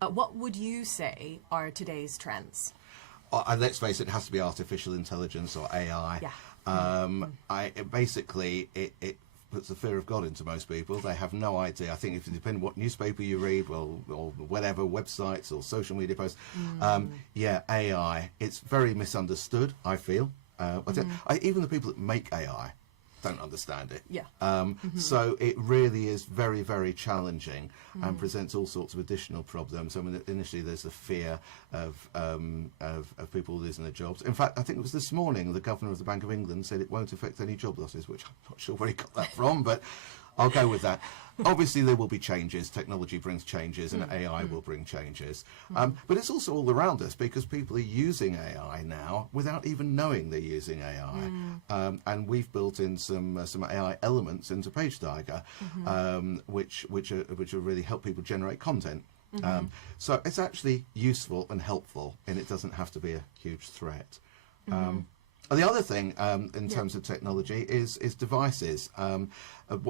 What would you say are today's trends? And let's face it, it has to be artificial intelligence or AI. Yeah. It puts the fear of God into most people. They have no idea. I think if it depends what newspaper you read, well, or whatever, websites or social media posts, AI, it's very misunderstood, I feel. Even the people that make AI don't understand it. Yeah. So it really is very, very challenging and presents all sorts of additional problems. I mean, initially there's the fear of people losing their jobs. In fact, I think it was this morning the governor of the Bank of England said it won't affect any job losses, which I'm not sure where he got that from, but I'll go with that. Obviously, there will be changes. Technology brings changes, and AI will bring changes. But it's also all around us because people are using AI now without even knowing they're using AI. And we've built in some AI elements into PageTiger, which really help people generate content. So it's actually useful and helpful, and it doesn't have to be a huge threat. The other thing in terms of technology is devices.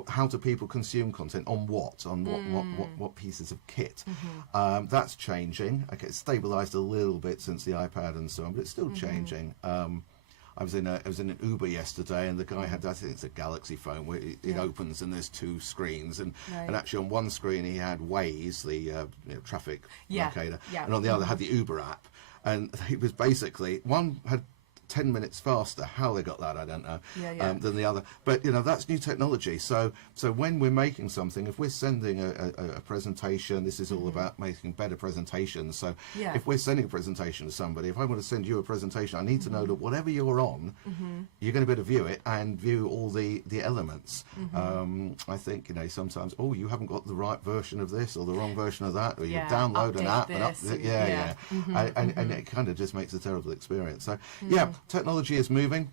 How do people consume content? On what pieces of kit? That's changing. Okay, it's stabilised a little bit since the iPad and so on, but it's still changing. I was in an Uber yesterday, and the guy had, I think it's a Galaxy phone, where it opens and there's two screens, and actually on one screen he had Waze, the traffic locator, and on the other had the Uber app, and it was basically one had 10 minutes faster. How they got that, I don't know, than the other. But that's new technology. So when we're making something, if we're sending a presentation, this is all about making better presentations. So if we're sending a presentation to somebody, if I want to send you a presentation, I need to know that whatever you're on, you're going to be able to view it and view all the elements. I think sometimes, you haven't got the right version of this or the wrong version of that, or you download an app and it kind of just makes a terrible experience. So technology is moving,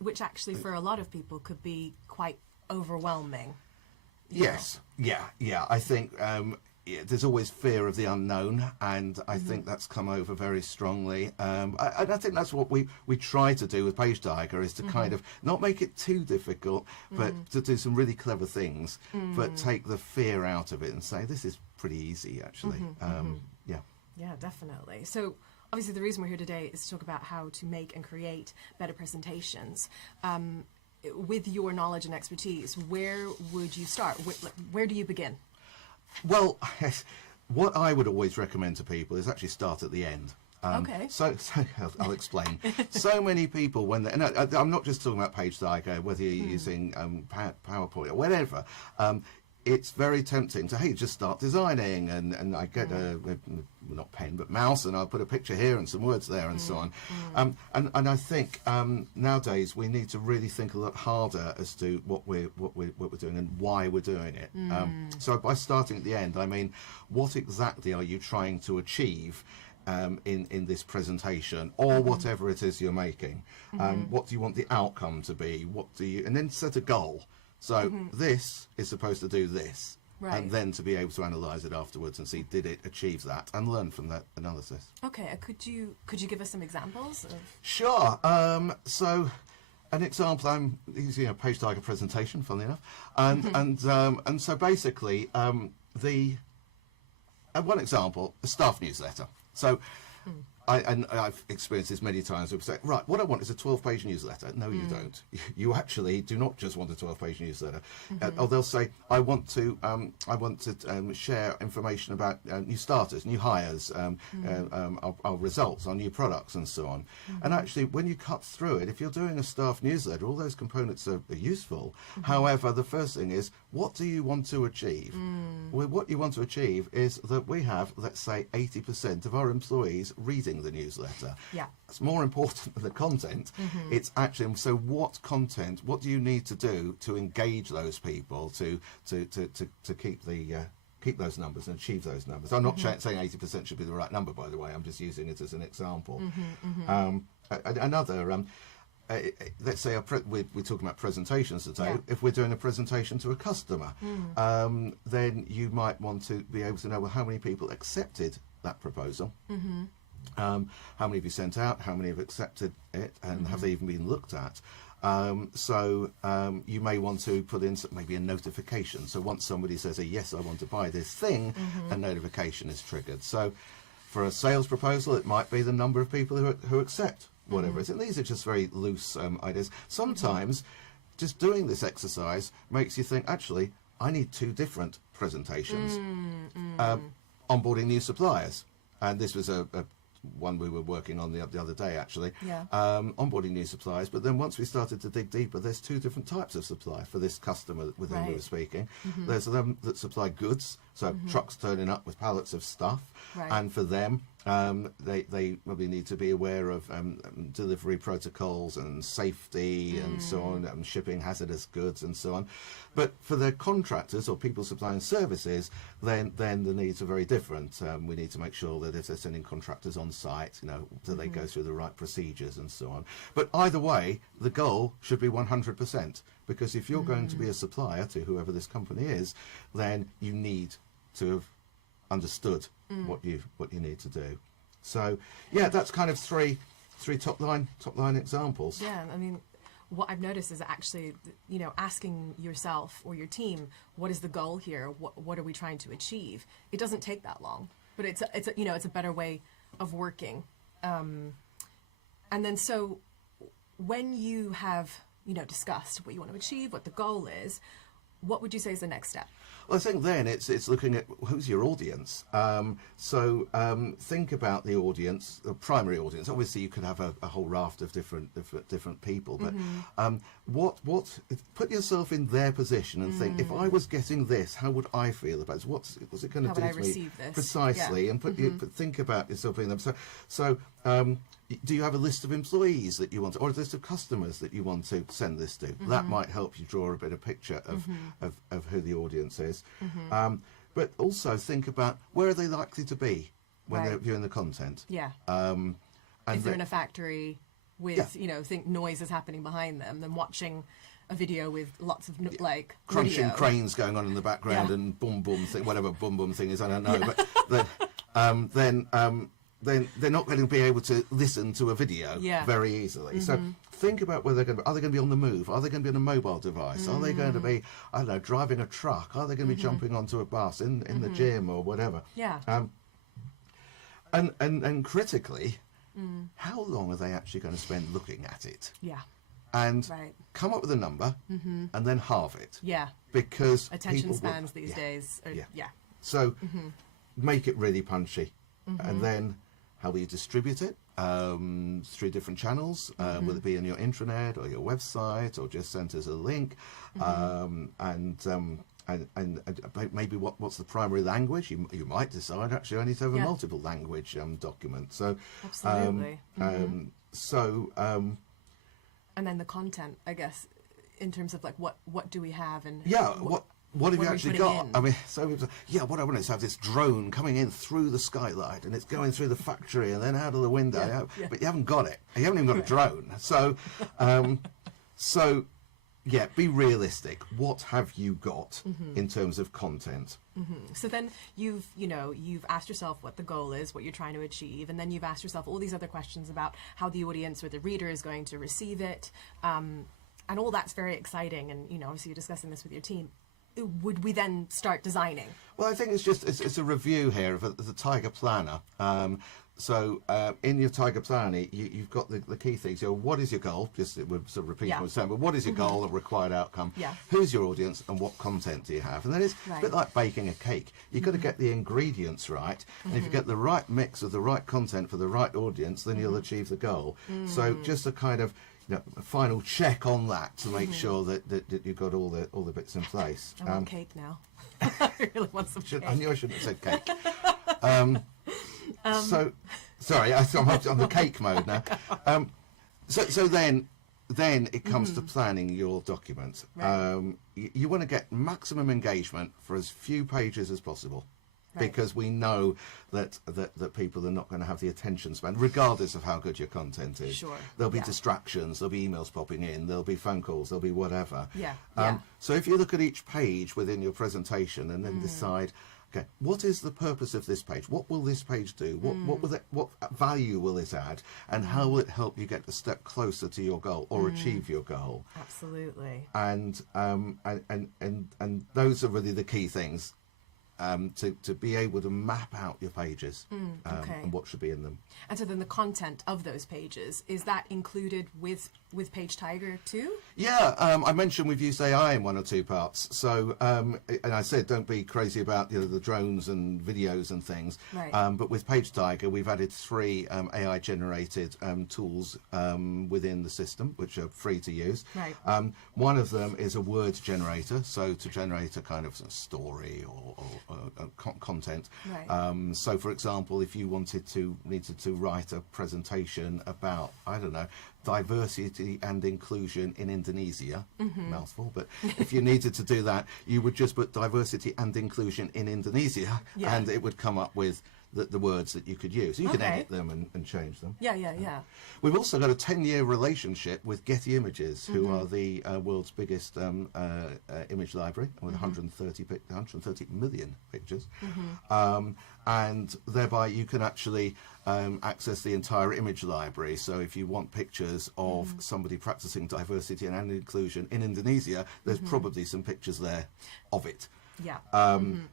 which actually for a lot of people could be quite overwhelming. Yes, I think there's always fear of the unknown, and I think that's come over very strongly. And I think that's what we try to do with PageTiger, is to kind of not make it too difficult, but to do some really clever things, but take the fear out of it and say this is pretty easy actually. Yeah, definitely. So obviously the reason we're here today is to talk about how to make and create better presentations. With your knowledge and expertise, where would you start? Where do you begin? Well, what I would always recommend to people is actually start at the end. Okay. So I'll explain. So many people, and I'm not just talking about PageTiger, whether you're using PowerPoint or whatever, it's very tempting to, just start designing, and I get not pen but mouse, and I'll put a picture here and some words there and so on. And I think nowadays we need to really think a lot harder as to what we're doing and why we're doing it. So by starting at the end, I mean, what exactly are you trying to achieve in this presentation, or whatever it is you're making? What do you want the outcome to be? And then set a goal. So this is supposed to do this, and then to be able to analyse it afterwards and see, did it achieve that, and learn from that analysis. Okay, could you give us some examples? Sure. So an example, I'm using a PageTiger presentation, funnily enough, and so basically one example, a staff newsletter. So I've experienced this many times. People say, right, what I want is a 12-page newsletter. No, you don't. You actually do not just want a 12-page newsletter. Or they'll say, I want to share information about new starters, new hires, our results, our new products, and so on. And actually, when you cut through it, if you're doing a staff newsletter, all those components are useful. However, the first thing is, what do you want to achieve? Well, what you want to achieve is that we have, let's say, 80% of our employees reading the newsletter. It's more important than the content. It's actually, so what content, what do you need to do to engage those people to keep those numbers and achieve those numbers? I'm not saying 80% should be the right number, by the way. I'm just using it as an example. Another let's say we're talking about presentations today. If we're doing a presentation to a customer, then you might want to be able to know, well, how many people accepted that proposal? How many have you sent out? How many have accepted it? And have they even been looked at? You may want to put in maybe a notification. So once somebody says, yes, I want to buy this thing, a notification is triggered. So for a sales proposal, it might be the number of people who accept whatever it is. And these are just very loose ideas. Sometimes just doing this exercise makes you think, actually, I need 2 different presentations. Onboarding new suppliers. And this was a one we were working on the other day, actually. Yeah. Onboarding new suppliers. But then once we started to dig deeper, there's 2 different types of supply for this customer with whom we were speaking. There's them that supply goods, so trucks turning up with pallets of stuff. Right. And for them, they probably need to be aware of delivery protocols and safety and so on, and shipping hazardous goods and so on. But for the contractors or people supplying services, then the needs are very different. We need to make sure that if they're sending contractors on site, do they go through the right procedures and so on. But either way, the goal should be 100%, because if you're going to be a supplier to whoever this company is, then you need to have understood what you need to do. So yeah, that's kind of three top line examples. Yeah, I mean, what I've noticed is actually, asking yourself or your team, what is the goal here? What are we trying to achieve? It doesn't take that long, but it's a better way of working. And then so when you have discussed what you want to achieve, what the goal is, what would you say is the next step? Well, I think then it's looking at who's your audience. Think about the audience, the primary audience. Obviously, you could have a whole raft of different people, but put yourself in their position and think: if I was getting this, how would I feel about it? What's it going to do to me? This? Precisely, yeah. And think about yourself in them. So. Do you have a list of employees that you want to, or a list of customers that you want to send this to? That might help you draw a bit of picture of who the audience is. But also think about where are they likely to be when they're viewing the content. Yeah. And if they're in a factory with, think noise is happening behind them, then watching a video with lots of like crunching radio. cranes going on in the background and boom boom thing, whatever boom boom thing is, I don't know. But then they're not going to be able to listen to a video very easily. So think about where are they going to be on the move? Are they going to be on a mobile device? Are they going to be, I don't know, driving a truck? Are they going to be jumping onto a bus in the gym or whatever? Yeah. And critically, how long are they actually going to spend looking at it? Yeah. And come up with a number and then halve it. Yeah. Because attention spans these days. So make it really punchy. And then how will you distribute it? Through different channels, will it be on your intranet or your website, or just sent as a link? And maybe what's the primary language? You might decide actually I need to have a multiple language document. So absolutely. And then the content, I guess, in terms of like what do we have and what have you actually got? I mean, what I want is to have this drone coming in through the skylight, and it's going through the factory and then out of the window. But you haven't got it. You haven't even got a drone. So, be realistic. What have you got in terms of content? So then you've asked yourself what the goal is, what you're trying to achieve, and then you've asked yourself all these other questions about how the audience or the reader is going to receive it, and all that's very exciting. And obviously you're discussing this with your team. Would we then start designing? Well, I think it's a review here of the Tiger Planner. In your Tiger Planner, you've got the key things. What is your goal? We're sort of repeating what we're saying, but what is your goal, the required outcome? Yeah. Who's your audience, and what content do you have? And then it's a bit like baking a cake. You've got to get the ingredients right, and if you get the right mix of the right content for the right audience, then you'll achieve the goal. So just a kind of a final check on that to make sure that you've got all the bits in place. I want cake now. I really want some cake. I knew I shouldn't have said cake. So, sorry, I'm on the cake mode now. So then it comes to planning your document. You want to get maximum engagement for as few pages as possible. Because we know that people are not going to have the attention span, regardless of how good your content is. Sure. There'll be distractions, there'll be emails popping in, there'll be phone calls, there'll be whatever. Yeah. So if you look at each page within your presentation and then decide, okay, what is the purpose of this page? What will this page do? What value will it add? And how will it help you get a step closer to your goal or achieve your goal? Absolutely. And those are really the key things. To be able to map out your pages and what should be in them. And so then the content of those pages, is that included with PageTiger too? Yeah, I mentioned we've used AI in one or two parts. So, and I said don't be crazy about the drones and videos and things. Right. But with PageTiger, we've added 3 AI-generated tools within the system, which are free to use. Right. One of them is a word generator, so to generate a kind of story or content. Right. So, for example, if you needed to write a presentation about, I don't know, diversity and inclusion in Indonesia, mouthful, but if you needed to do that, you would just put diversity and inclusion in Indonesia, and it would come up with the words that you could use. You can edit them and change them. Yeah. We've also got a 10-year relationship with Getty Images, who are the world's biggest image library with 130 million pictures. And thereby you can actually access the entire image library. So if you want pictures of somebody practicing diversity and inclusion in Indonesia, there's probably some pictures there of it. Yeah.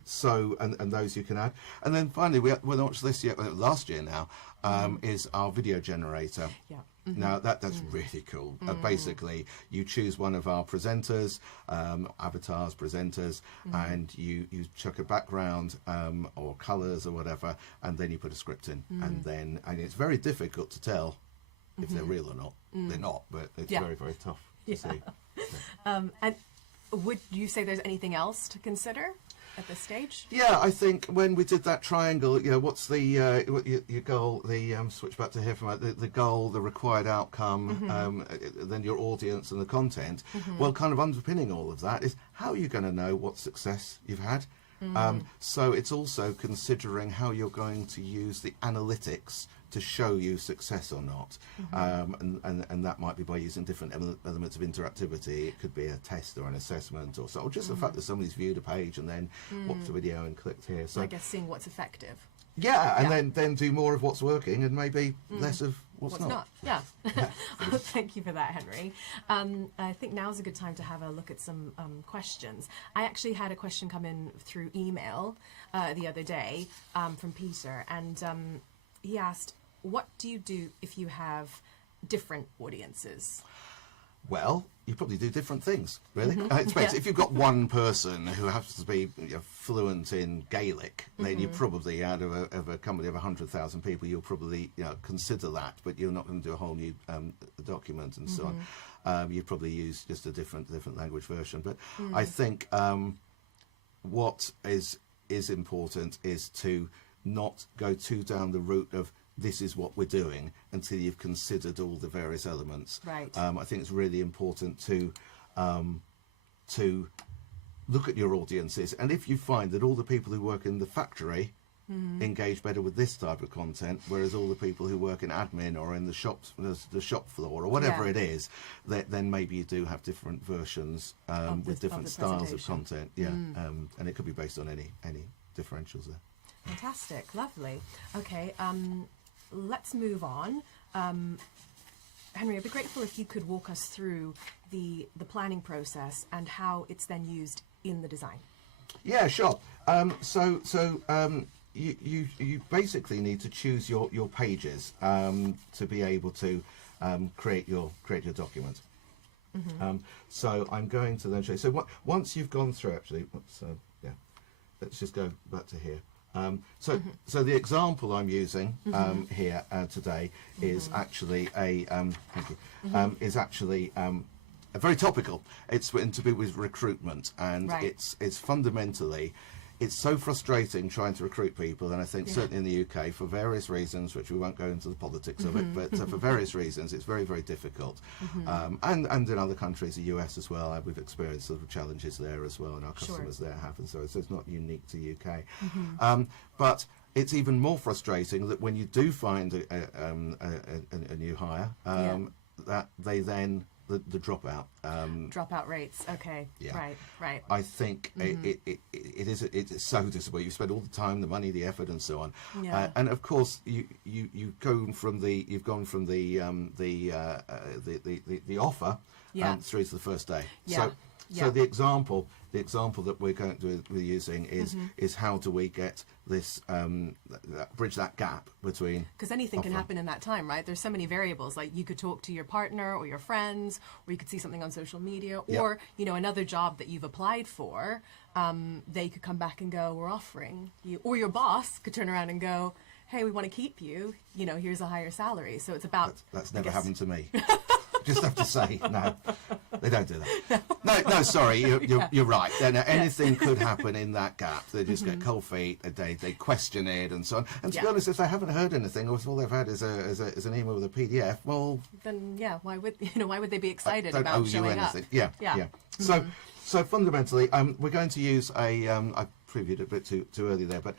So, and those you can add. And then finally, we launched this year, last year now, is our video generator. Yeah. Now, that's really cool. Basically, you choose one of our presenters, avatars, presenters, and you chuck a background or colours or whatever, and then you put a script in. And it's very difficult to tell if they're real or not. They're not, but it's very, very tough to see. And would you say there's anything else to consider at this stage? Yeah, I think when we did that triangle, what's the what your goal? The switch back to here from the goal, the required outcome, then your audience and the content. Well, kind of underpinning all of that is how are you going to know what success you've had? So it's also considering how you're going to use the analytics to show you success or not, and that might be by using different elements of interactivity. It could be a test or an assessment or just the fact that somebody's viewed a page and then watched the video and clicked here. So I guess seeing what's effective. Yeah, and then do more of what's working and maybe less of what's not. Yeah. Well, thank you for that, Henry. I think now's a good time to have a look at some questions. I actually had a question come in through email the other day from Peter, and he asked, what do you do if you have different audiences? Well, you probably do different things, really. It depends. If you've got one person who happens to be fluent in Gaelic, then you probably, out of a company of 100,000 people, you'll probably consider that, but you're not going to do a whole new document and so on. You'd probably use just a different language version. But I think what is important is to not go too down the route of this is what we're doing until you've considered all the various elements. Right. I think it's really important to look at your audiences, and if you find that all the people who work in the factory engage better with this type of content, whereas all the people who work in admin or in the shops, the shop floor or whatever it is, then maybe you do have different versions with different styles of content. Yeah, and it could be based on any differentials there. Fantastic, lovely. Okay, let's move on. Henry, I'd be grateful if you could walk us through the planning process and how it's then used in the design. Yeah, sure. You basically need to choose your pages to be able to create your document. So I'm going to then show you. So once you've gone through, actually, let's just go back to here. So the example I'm using here today is actually is actually very topical. It's to do with recruitment, and it's fundamentally. It's so frustrating trying to recruit people, and I think certainly in the UK, for various reasons, which we won't go into the politics of it, but for various reasons, it's very, very difficult. And in other countries, the US as well, we've experienced sort of challenges there as well, and our customers there have, and so it's not unique to UK. But it's even more frustrating that when you do find a new hire, that they then the dropout. Dropout rates. Okay. Yeah. Right. I think it's so disappointing. You spend all the time, the money, the effort, and so on. Yeah. And of course, you've gone from the offer Yeah. through to the first day. Yeah. So the example that we're using is how do we get this bridge that gap between, because anything can offer. happen in that time, right? There's so many variables. Like you could talk to your partner or your friends, or you could see something on social media, or another job that you've applied for. They could come back and go, "We're offering you," or your boss could turn around and go, "Hey, we want to keep you. Here's a higher salary." So it's about that's never happened to me. Just have to say, no, they don't do that. No, sorry, you're right. Then anything could happen in that gap. They just get cold feet. They question it and so on. And to be honest, if they haven't heard anything, or if all they've had is an email with a PDF, well, then why would they be excited don't about owe showing you up? anything. Yeah. So fundamentally, we're going to use I previewed it a bit too early there, but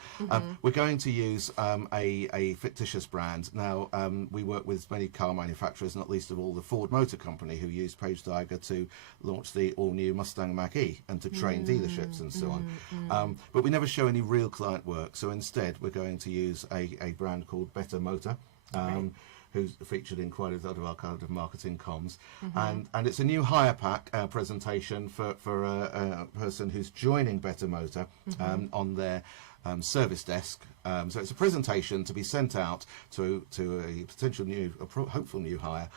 we're going to use a fictitious brand. Now, we work with many car manufacturers, not least of all the Ford Motor Company, who used PageTiger to launch the all-new Mustang Mach-E and to train dealerships and so on. But we never show any real client work, so instead we're going to use a brand called Better Motor. Who's featured in quite a lot of our kind of marketing comms, and it's a new hire pack presentation for a person who's joining Better Motor on their service desk. So it's a presentation to be sent out to a potential hopeful new hire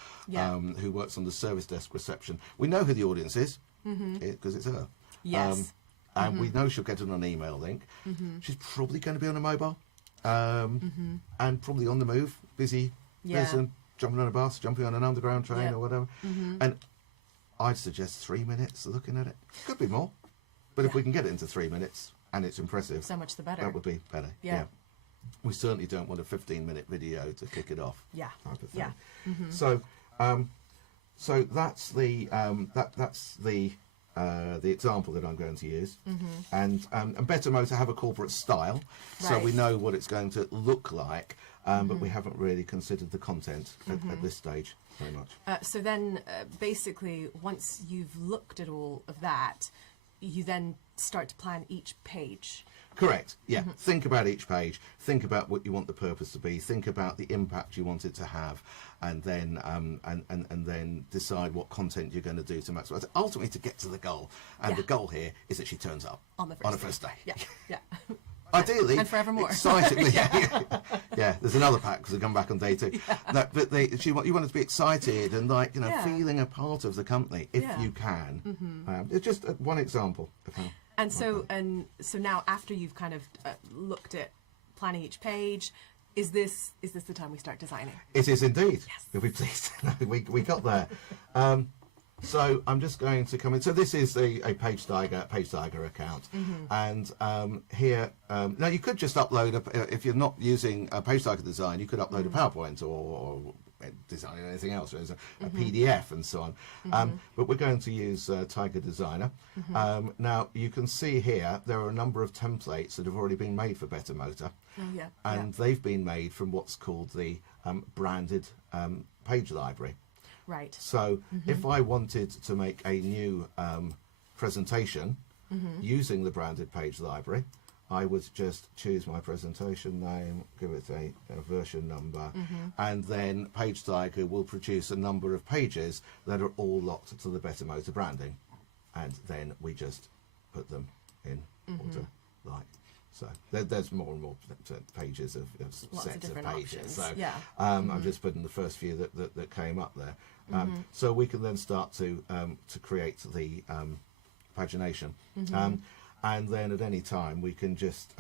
who works on the service desk reception. We know who the audience is because it's her. Yes. And we know she'll get it on an email link. She's probably going to be on a mobile and probably on the move, busy. Person jumping on a bus, jumping on an underground train or whatever. And I'd suggest 3 minutes looking at it. Could be more. But if we can get it into 3 minutes and it's impressive, so much the better. that would be better. Yeah. We certainly don't want a 15-minute video to kick it off. Yeah. Type of thing. So that's the example that I'm going to use, and Better Motor have a corporate style, so we know what it's going to look like, but we haven't really considered the content at this stage very much. So then, basically, once you've looked at all of that, you then start to plan each page. Correct. Yeah. Think about each page. Think about what you want the purpose to be. Think about the impact you want it to have, and then and then decide what content you're going to do to maximize it. Ultimately, to get to the goal. And the goal here is that she turns up on the first day. Yeah. Ideally, and forevermore. Excitingly, yeah. There's another pack because they come back on day 2. No, but you want to be excited and feeling a part of the company if you can. It's just one example of how. And so now, after you've kind of looked at planning each page, is this the time we start designing? It is indeed. Yes. You'll be pleased. we got there. So I'm just going to come in. So this is a PageTiger account, and here now you could just upload if you're not using a PageTiger design, you could upload a PowerPoint or design anything else, or a PDF and so on. But we're going to use Tiger Designer. Now you can see here there are a number of templates that have already been made for Better Motor, and they've been made from what's called the branded page library. Right. So if I wanted to make a new presentation using the branded page library, I would just choose my presentation name, give it a version number, and then PageTiger will produce a number of pages that are all locked to the Better Motor branding, and then we just put them in order like so. There's more and more pages of sets of pages. Options. So I'm just putting the first few that came up there. So we can then start to create the pagination, and then at any time we can just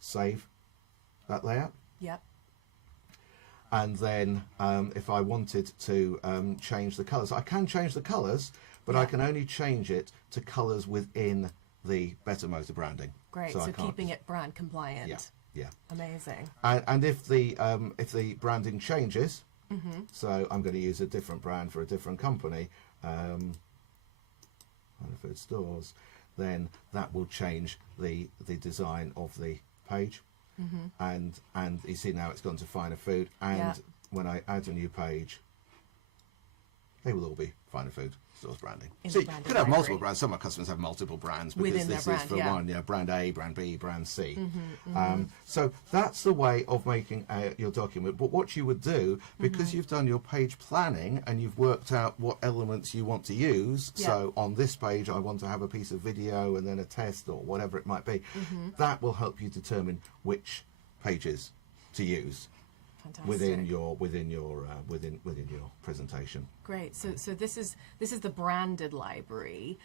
save that layout. Yep. And then if I wanted to change the colours, I can change the colours, but I can only change it to colours within the Better Motor branding. Great. So keeping it brand compliant. Yeah. Amazing. And if the branding changes. So I'm going to use a different brand for a different company, food stores, then that will change the design of the page, and you see now it's gone to finer food, and when I add a new page, they will all be Finer Food Stores branding. In So the you branded could have multiple library. brands. Some of our customers have multiple brands because Within this their is brand, for yeah. one, brand A, brand B, brand C. So that's the way of making your document. But what you would do, because you've done your page planning and you've worked out what elements you want to use, Yeah. so on this page I want to have a piece of video and then a test or whatever it might be, that will help you determine which pages to use Fantastic. within your presentation. Great. So this is the branded library.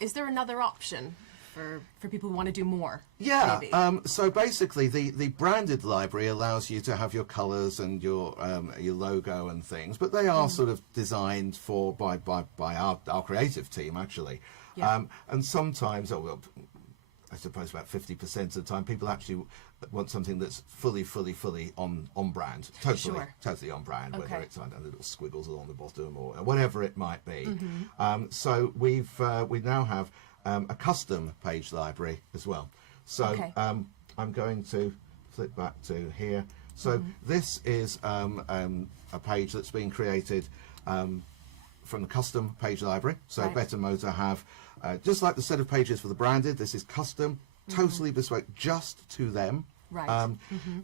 Is there another option for people who want to do more? Yeah. Maybe? So basically, the branded library allows you to have your colours and your logo and things, but they are sort of designed for by our creative team actually. Yeah. And sometimes, I suppose about 50% of the time, people actually want something that's fully on brand, totally on brand, Okay. whether it's little squiggles along the bottom or whatever it might be. So we now have a custom page library as well. So Okay. I'm going to flip back to here. So this is a page that's been created from the custom page library. So Right. Better Motor have, just like the set of pages for the branded, this is custom, totally bespoke just to them. Right.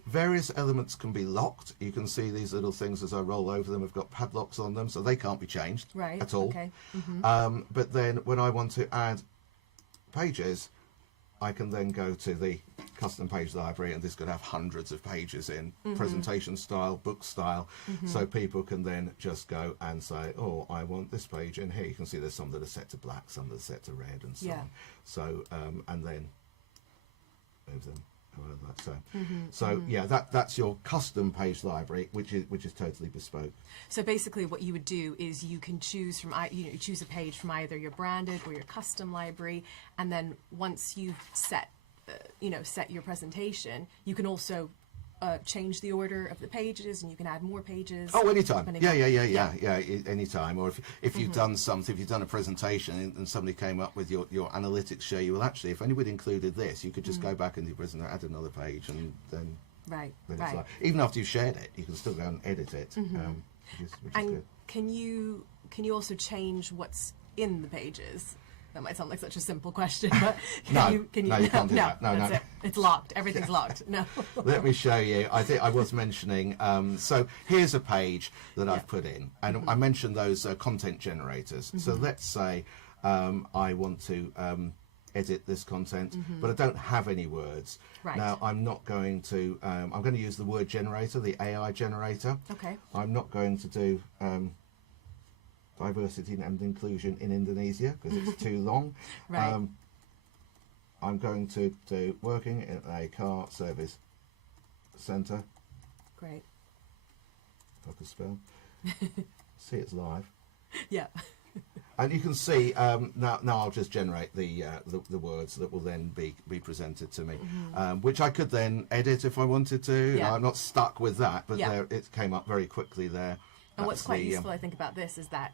Various elements can be locked. You can see these little things as I roll over them have got padlocks on them, so they can't be changed Right. at all. Okay. But then when I want to add pages, I can then go to the custom page library, and this could have hundreds of pages in presentation style, book style, so people can then just go and say, oh, I want this page in here. You can see there's some that are set to black, some that are set to red, and so Yeah. on. So and then move them like so. So yeah, that's your custom page library, which is totally bespoke. So basically, what you would do is you can choose from you choose a page from either your branded or your custom library, and then once you've set your presentation, you can also change the order of the pages, and you can add more pages. Oh, anytime. depending Yeah, on- anytime. Or if you've done something, if you've done a presentation and somebody came up with your analytics show you, well, actually, if anybody included this, you could just go back into your presentation, add another page, and then Right. it's Right. like, even after you've shared it, you can still go and edit it, which is And good. can you also change what's in the pages? That might sound like such a simple question, but No, you can't do that. No, that's no. it. It's locked. Everything's locked. No. Let me show you. I think I was mentioning, so here's a page that I've put in, and I mentioned those content generators. So let's say I want to edit this content, but I don't have any words. Right. Now I'm not going to, I'm going to use the word generator, the AI generator. Okay. I'm not going to do diversity and inclusion in Indonesia because it's too long. Right. I'm going to do working in a car service centre. Great. If I could spell. See, it's live. Yeah. And you can see now I'll just generate the words that will then be presented to me, which I could then edit if I wanted to. Yeah. I'm not stuck with that, but Yeah. there, it came up very quickly there. And what's That's quite the, useful, I think, about this is that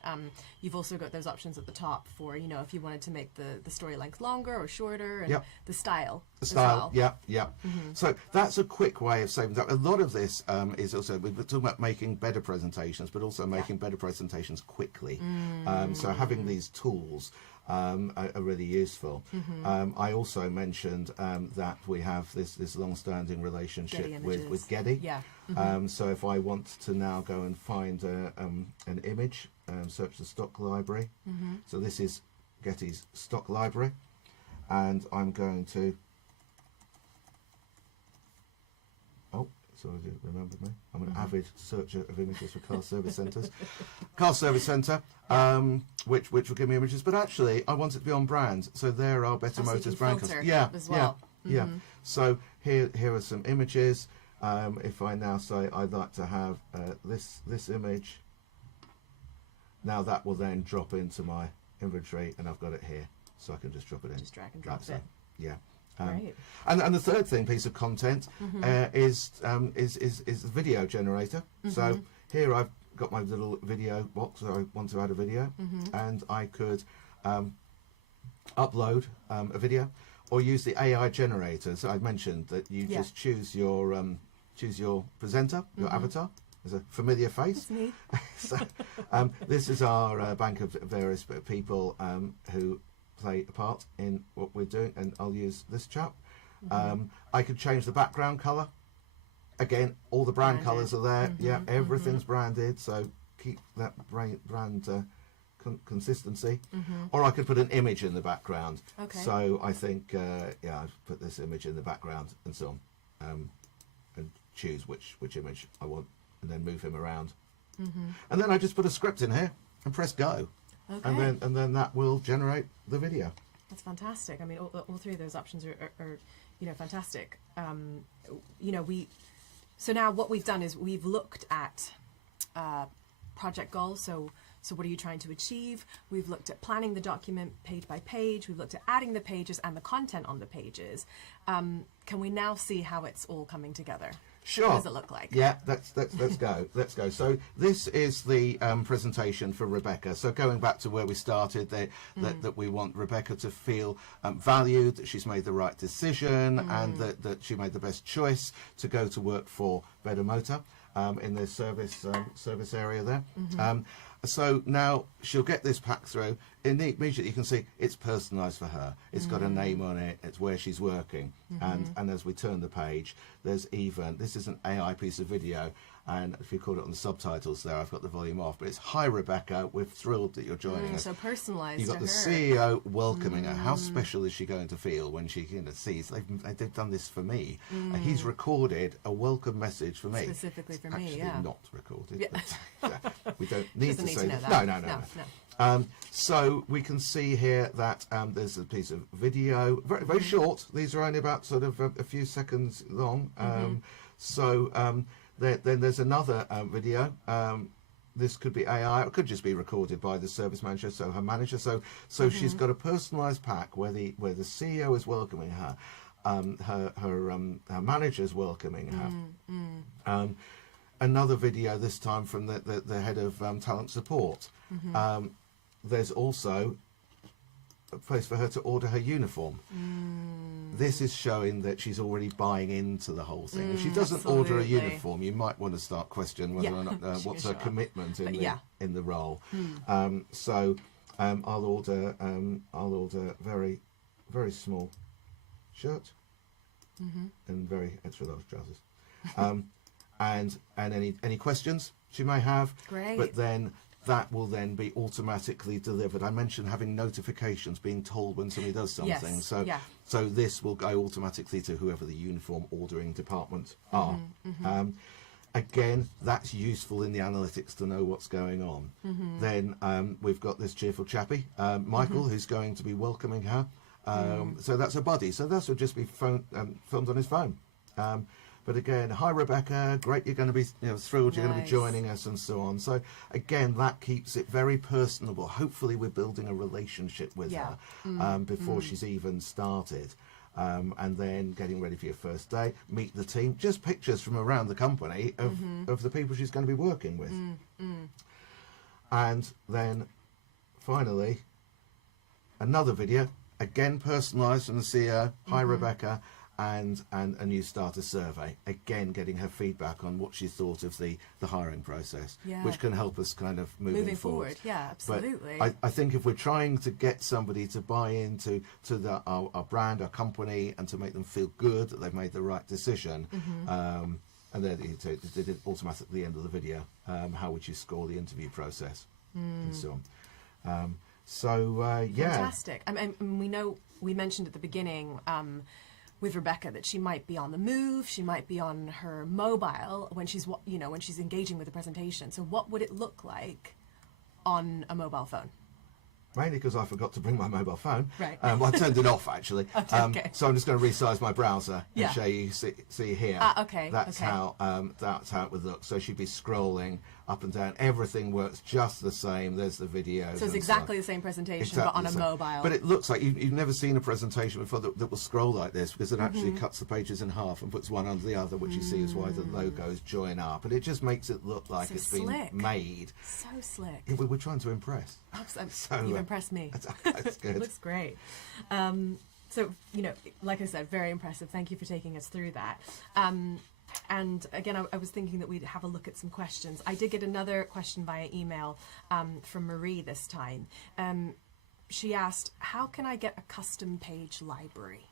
you've also got those options at the top for, if you wanted to make the story length longer or shorter, and Yep. the style. The as style, well. yeah. So that's a quick way of saving time. A lot of this is also, we're talking about making better presentations, but also making better presentations quickly. So having these tools are really useful. I also mentioned that we have this long-standing relationship Getty with images. Getty. Yeah. So if I want to now go and find an image, search the stock library. So this is Getty's stock library, and I'm going to. Oh, sorry, you remembered me. I'm an avid searcher of images for car service centres. Car service centre, which will give me images, but actually I want it to be on brand. So there are Better Oh, so you Motors can brand filter yeah, as well. yeah. So here are some images. If I now say I'd like to have this image, now that will then drop into my inventory, and I've got it here, so I can just drop it in. Just drag and drop That's it. Yeah. Great. And the third piece of content is the video generator. So here I've got my little video box where I want to add a video, and I could upload a video or use the AI generator. So I mentioned that you just choose your presenter, your avatar, There's a familiar face. That's me. So, this is our bank of various people who play a part in what we're doing, and I'll use this chap. I could change the background colour. Again, all the brand colours are there. Yeah, everything's branded, so keep that brand consistency. Or I could put an image in the background. Okay. So I think, yeah, I've put this image in the background and so on, and choose which image I want, and then move him around. And then I just put a script in here and press go. Okay. And then that will generate the video. That's fantastic. I mean, all three of those options are you know, fantastic. You know, so now what we've done is we've looked at project goals. So what are you trying to achieve? We've looked at planning the document page by page. We've looked at adding the pages and the content on the pages. Can we now see how it's all coming together? Sure. What does it look like? Yeah, let's go. Let's go. So this is the presentation for Rebecca. So going back to where we started, that we want Rebecca to feel valued, that she's made the right decision, and that she made the best choice to go to work for Better Motor in the service area there. So now she'll get this pack through. Immediately you can see it's personalised for her. It's got a name on it. It's where she's working. And as we turn the page, there's even, this is an AI piece of video, and if you call it on the subtitles there, I've got the volume off, but it's, "Hi Rebecca, we're thrilled that you're joining us." So personalised. You've got to the her. CEO welcoming her. How special is she going to feel when she sees they've done this for me? He's recorded a welcome message for me. Specifically for It's me, actually yeah. not recorded. Yeah. But, we don't need Doesn't to need say to know that. that. No. So we can see here that there's a piece of video, very short. These are only about sort of a few seconds long. Then there's another video. This could be AI, it could just be recorded by the service manager, so her manager. So she's got a personalised pack where the CEO is welcoming her, her manager's welcoming her. Another video, this time from the head of talent support. There's also a place for her to order her uniform. This is showing that she's already buying into the whole thing. If she doesn't order a uniform, you might want to start questioning whether or not what's her commitment in the role. I'll order very, very small shirt and very extra large trousers. And any questions she may have. Great. But then that will then be automatically delivered. I mentioned having notifications, being told when somebody does something. Yes. So this will go automatically to whoever the uniform ordering department are. Again, that's useful in the analytics to know what's going on. Then we've got this cheerful chappie, Michael, who's going to be welcoming her. So that's a buddy. So this will just be filmed on his phone. But again, "Hi Rebecca, great you're going to be thrilled you're going to be joining us," and so on. So again, that keeps it very personable. Hopefully we're building a relationship with her before she's even started. And then getting ready for your first day, meet the team, just pictures from around the company of the people she's going to be working with. And then finally, another video, again personalised from the CEO, "Hi Rebecca," and a new starter survey, again getting her feedback on what she thought of the hiring process, which can help us kind of moving forward. Yeah, absolutely. But I think if we're trying to get somebody to buy into our brand, our company, and to make them feel good that they've made the right decision, and then it did it automatically at the end of the video, how would you score the interview process, and so on. Yeah. Fantastic. We mentioned at the beginning with Rebecca that she might be on the move, she might be on her mobile when she's engaging with the presentation. So what would it look like on a mobile phone? Mainly because I forgot to bring my mobile phone. Right. Well, I turned it off actually. Okay. So I'm just going to resize my browser and show you. See here. Okay. That's how it would look. So she'd be scrolling up and down. Everything works just the same. There's the video. So it's exactly the same presentation, but on a mobile. But it looks like you've never seen a presentation before that will scroll like this, because it actually cuts the pages in half and puts one under the other, which you see is why the logos join up, and it just makes it look like it's been made. So slick. Yeah, we're trying to impress. You've impressed me. That's good. It looks great. So, like I said, very impressive. Thank you for taking us through that. And again, I was thinking that we'd have a look at some questions. I did get another question via email from Marie this time. She asked, how can I get a custom page library?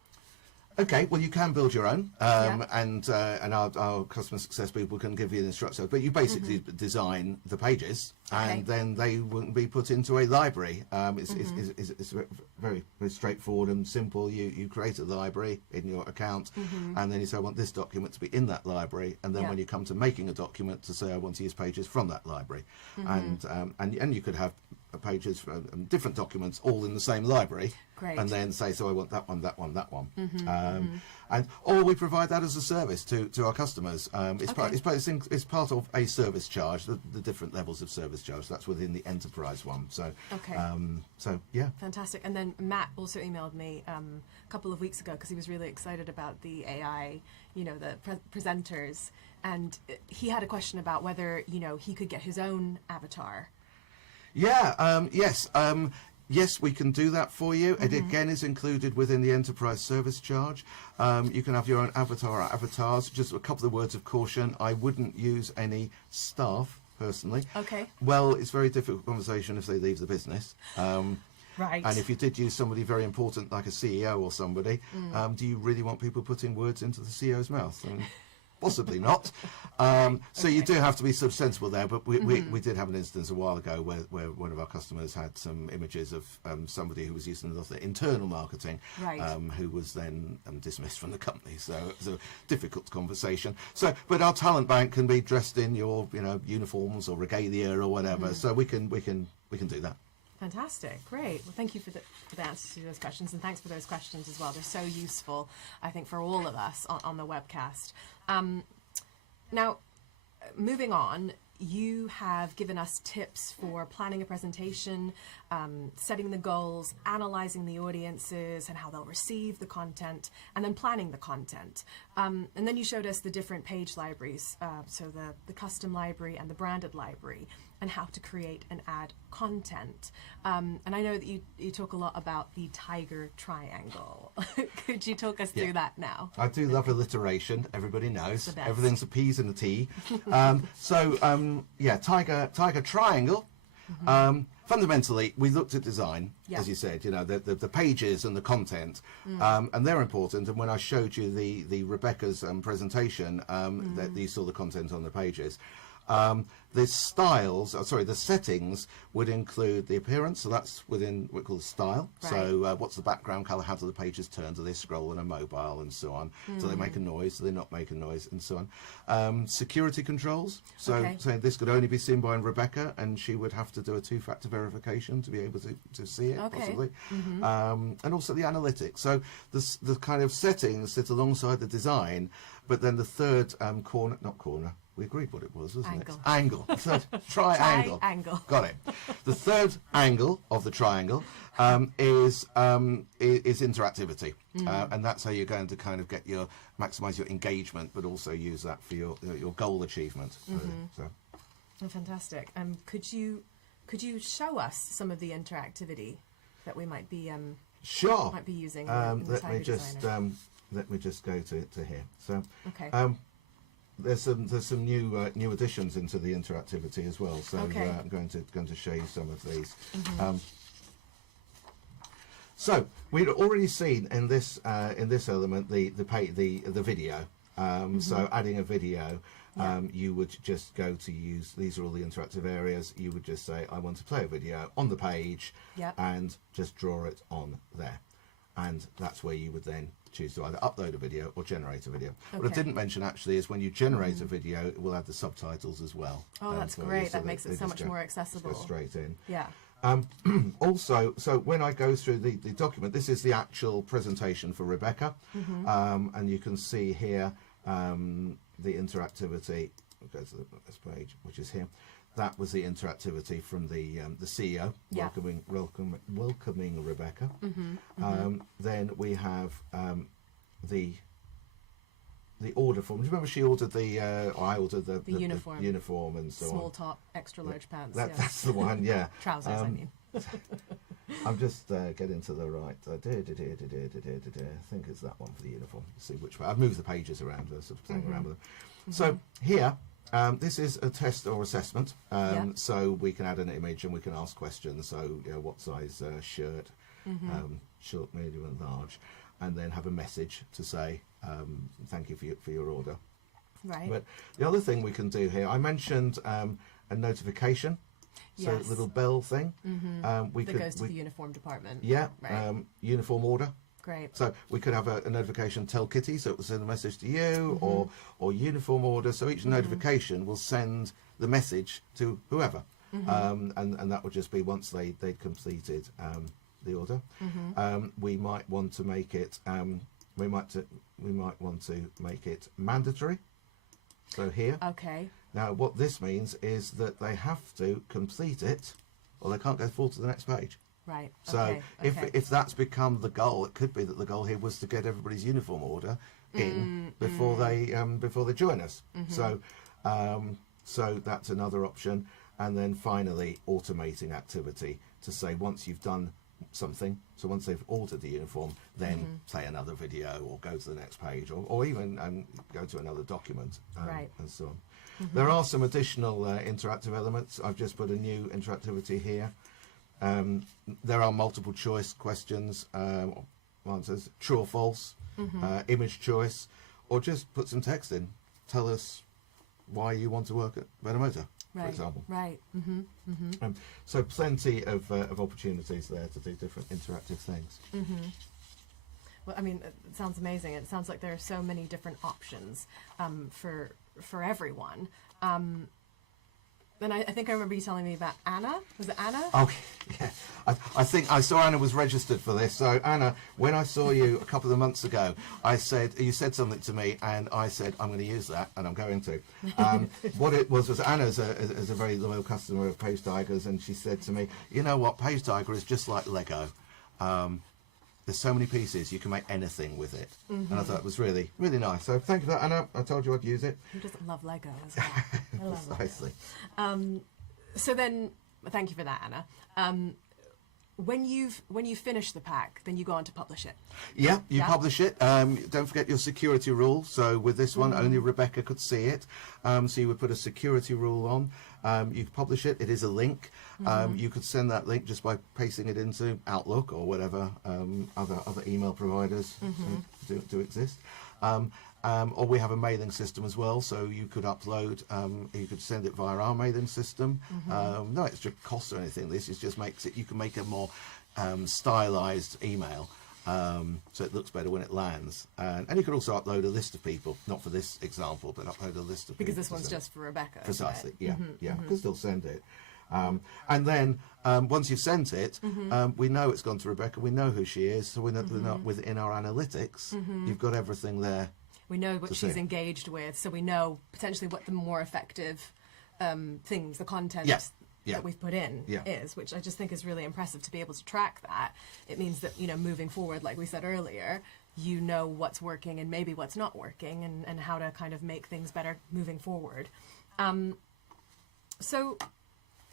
Okay, well, you can build your own, and our customer success people can give you the instructions. But you basically design the pages, and then they will be put into a library. It's very, very straightforward and simple. You create a library in your account, and then you say, I want this document to be in that library. And then when you come to making a document, to say, I want to use pages from that library. And you could have pages from different documents all in the same library. Great. And then say, so I want that one, that one, that one. Or we provide that as a service to our customers. It's part of a service charge, the different levels of service charge. That's within the enterprise one. So, yeah. Fantastic. And then Matt also emailed me a couple of weeks ago because he was really excited about the AI, the presenters. And he had a question about whether, he could get his own avatar. Yeah, yes, we can do that for you. It again is included within the enterprise service charge. You can have your own avatar or avatars. Just a couple of words of caution. I wouldn't use any staff personally. Okay. Well, it's a very difficult conversation if they leave the business. Right. And if you did use somebody very important like a CEO or somebody, do you really want people putting words into the CEO's mouth? I mean, possibly not. So you do have to be sort of sensible there. But we did have an instance a while ago where one of our customers had some images of somebody who was using a lot of internal marketing, who was then dismissed from the company. So it was a difficult conversation. So, but our talent bank can be dressed in your uniforms or regalia or whatever. So we can do that. Fantastic. Great. Well, thank you for the answers to those questions, and thanks for those questions as well. They're so useful, I think, for all of us on the webcast. Now, moving on, you have given us tips for planning a presentation, setting the goals, analyzing the audiences and how they'll receive the content, and then planning the content. And then you showed us the different page libraries, so the custom library and the branded library, and how to create and add content. And I know that you talk a lot about the Tiger Triangle. Could you talk us through that now? I do love alliteration. Everybody knows. Everything's a P's and a T. Tiger Triangle. Fundamentally, we looked at design, as you said, the pages and the content, and they're important. And when I showed you the Rebecca's presentation, that you saw the content on the pages. The settings would include the appearance, so that's within what we call the style. Right. So what's the background colour, how do the pages turn, do they scroll on a mobile and so on, do they make a noise, do they not make a noise, and so on. Security controls, so this could only be seen by Rebecca, and she would have to do a two-factor verification to be able to see it, possibly. And also the analytics, so the kind of settings sit alongside the design, but then the third corner, we agreed what it was, wasn't it? Angle. Third triangle. Triangle. Got it. The third angle of the triangle is interactivity, and that's how you're going to kind of maximise your engagement, but also use that for your goal achievement. So. Oh, fantastic. Could you show us some of the interactivity that we might be might be using? In the Tiger Designer? Let me just go to here. So. Okay. There's some new additions into the interactivity as well. So I'm going to show you some of these. So we'd already seen in this element the video. So adding a video, you would just go to use. These are all the interactive areas. You would just say, I want to play a video on the page, and just draw it on there, and that's where you would then choose to either upload a video or generate a video. What I didn't mention actually is when you generate a video, it will add the subtitles as well. Oh, that's great. That makes it so much more accessible. Go straight in. Yeah. Also, so when I go through the document, this is the actual presentation for Rebecca, and you can see here the interactivity. We'll go to this page, which is here. That was the interactivity from the CEO welcoming Rebecca. Then we have the order form. Do you remember she ordered I ordered the uniform. The uniform and so Small on. top, extra large pants. That's the one. Yeah. Trousers, I mean. I'm just getting to the right. I think it's that one for the uniform. See which way. I've moved the pages around. Sort of playing around with them. So here, this is a test or assessment. So we can add an image and we can ask questions. So what size shirt, short, medium, and large, and then have a message to say thank you for your order. Right. But the other thing we can do here, I mentioned a notification. So Yes. little bell thing. That goes to the uniform department. Yeah. Right. Uniform order. Great. So we could have a notification, tell Kitty, so it will send a message to you, or uniform order. So each notification will send the message to whoever, and that would just be once they'd completed the order. We might want to make it. We might want to make it mandatory. So here. Okay. Now, what this means is that they have to complete it, or they can't go forward to the next page. Right. So okay. if that's become the goal, it could be that the goal here was to get everybody's uniform order in before they join us. So so that's another option. And then finally, automating activity to say once you've done something, so once they've ordered the uniform, then play another video or go to the next page, or even go to another document, Right. and so on. There are some additional interactive elements. I've just put a new interactivity here. There are multiple choice questions, answers, true or false, image choice, or just put some text in. Tell us why you want to work at Better Motor, for example. Right. So plenty of opportunities there to do different interactive things. Well, I mean, it sounds amazing. It sounds like there are so many different options for everyone. And I think I remember you telling me about Anna. Was it Anna? Oh, yeah. I think I saw Anna was registered for this. So, Anna, when I saw you a couple of months ago, you said something to me, and I said, I'm going to use that, and I'm going to. What it was Anna is a very loyal customer of PageTiger's, and she said to me, you know what, PageTiger is just like Lego. There's so many pieces, you can make anything with it. And I thought it was really, really nice. So thank you for that, Anna. I told you I'd use it. Who doesn't love Lego as well? I love Precisely. Lego. So then, thank you for that, Anna. When you finish the pack, then you go on to publish it. Yeah, you publish it. Don't forget your security rule. So with this one, only Rebecca could see it. So you would put a security rule on. You could publish it. It is a link. You could send that link just by pasting it into Outlook or whatever other email providers do exist. Or we have a mailing system as well, so you could upload, you could send it via our mailing system. No extra cost or anything. This is just makes it, you can make a more stylized email, so it looks better when it lands. And you could also upload a list of people, not for this example, but upload a list of people. Because this one's just for Rebecca. Precisely, yeah, yeah. You can still send it. And then once you've sent it, we know it's gone to Rebecca, we know who she is, so we know within our analytics, you've got everything there. We know what she's engaged with, so we know potentially what the more effective things, the content that we've put in is, which I just think is really impressive to be able to track that. It means that, moving forward, like we said earlier, you know what's working and maybe what's not working, and how to kind of make things better moving forward. So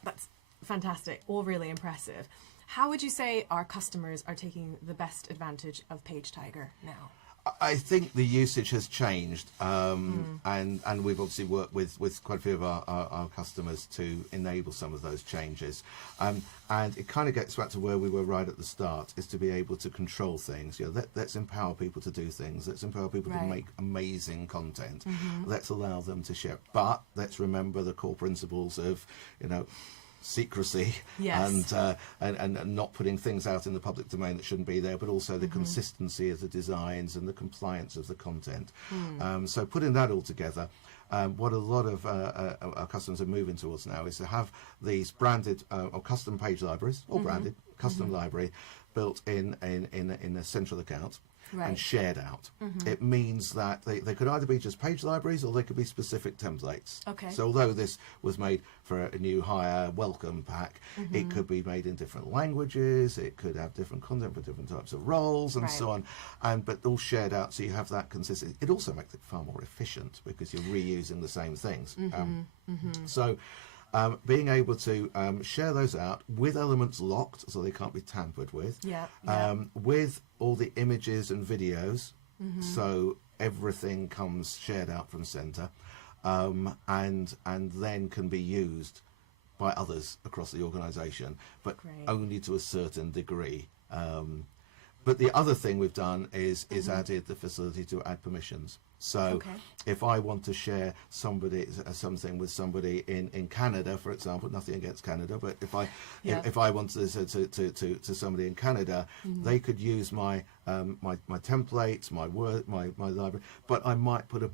that's fantastic, all really impressive. How would you say our customers are taking the best advantage of PageTiger now? I think the usage has changed, and we've obviously worked with quite a few of our customers to enable some of those changes. And it kind of gets back to where we were right at the start, is to be able to control things. Let's empower people to do things. Let's empower people to make amazing content. Let's allow them to share. But let's remember the core principles of, secrecy, and not putting things out in the public domain that shouldn't be there, but also the consistency of the designs and the compliance of the content. So putting that all together, what a lot of our customers are moving towards now is to have these branded or custom page libraries, or branded custom library built in a central account. And shared out. It means that they could either be just page libraries, or they could be specific templates. So although this was made for a new hire welcome pack, it could be made in different languages, it could have different content for different types of roles and so on, but all shared out, so you have that consistency. It also makes it far more efficient because you're reusing the same things. So being able to share those out with elements locked so they can't be tampered with, with all the images and videos, so everything comes shared out from center, and then can be used by others across the organisation, but only to a certain degree. But the other thing we've done is added the facility to add permissions. So if I want to share something with somebody in Canada, for example, nothing against Canada, but if I wanted to somebody in Canada, they could use my templates, my library, but I might put a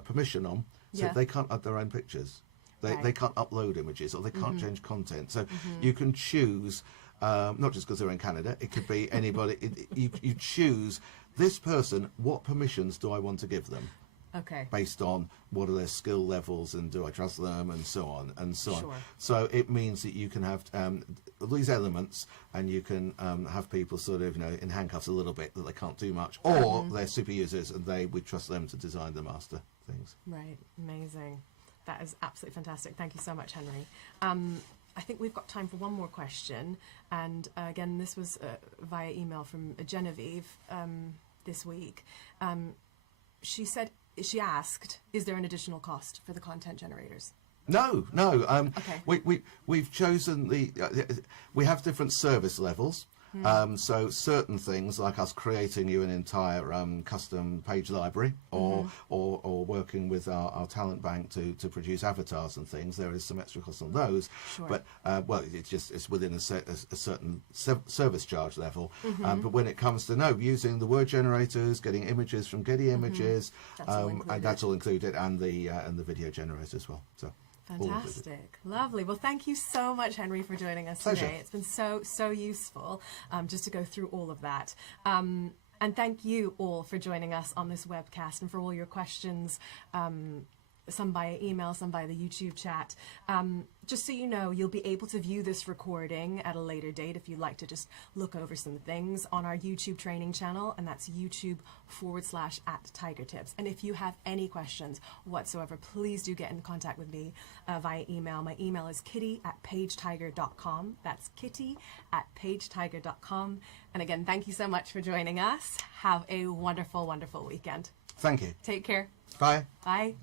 permission on, so they can't add their own pictures. They can't upload images, or they can't change content. So you can choose, not just because they're in Canada, it could be anybody. You choose this person, what permissions do I want to give them? Okay. Based on what are their skill levels and do I trust them and so on and so Sure. on. So it means that you can have these elements, and you can have people sort of in handcuffs a little bit, that they can't do much, or they're super users and we trust them to design the master things. Right. Amazing. That is absolutely fantastic. Thank you so much, Henry. I think we've got time for one more question. And again, this was via email from Genevieve this week. She asked, is there an additional cost for the content generators? No. We've chosen we have different service levels. So certain things, like us creating you an entire custom page library, or working with our talent bank to produce avatars and things, there is some extra cost on those. Sure. But it's within a certain service charge level. But when it comes to using the word generators, getting images from Getty Images, and that's all included, and the video generator as well. So. Fantastic. Lovely. Well, thank you so much, Henry, for joining us Pleasure. today. It's been so useful just to go through all of that. And thank you all for joining us on this webcast, and for all your questions, some via email, some via the YouTube chat. Just so you know, you'll be able to view this recording at a later date if you'd like to just look over some things on our YouTube training channel, and that's YouTube/@TigerTips. And if you have any questions whatsoever, please do get in contact with me via email. My email is kitty@PageTiger.com. That's kitty@PageTiger.com. And again, thank you so much for joining us. Have a wonderful, wonderful weekend. Thank you. Take care. Bye. Bye.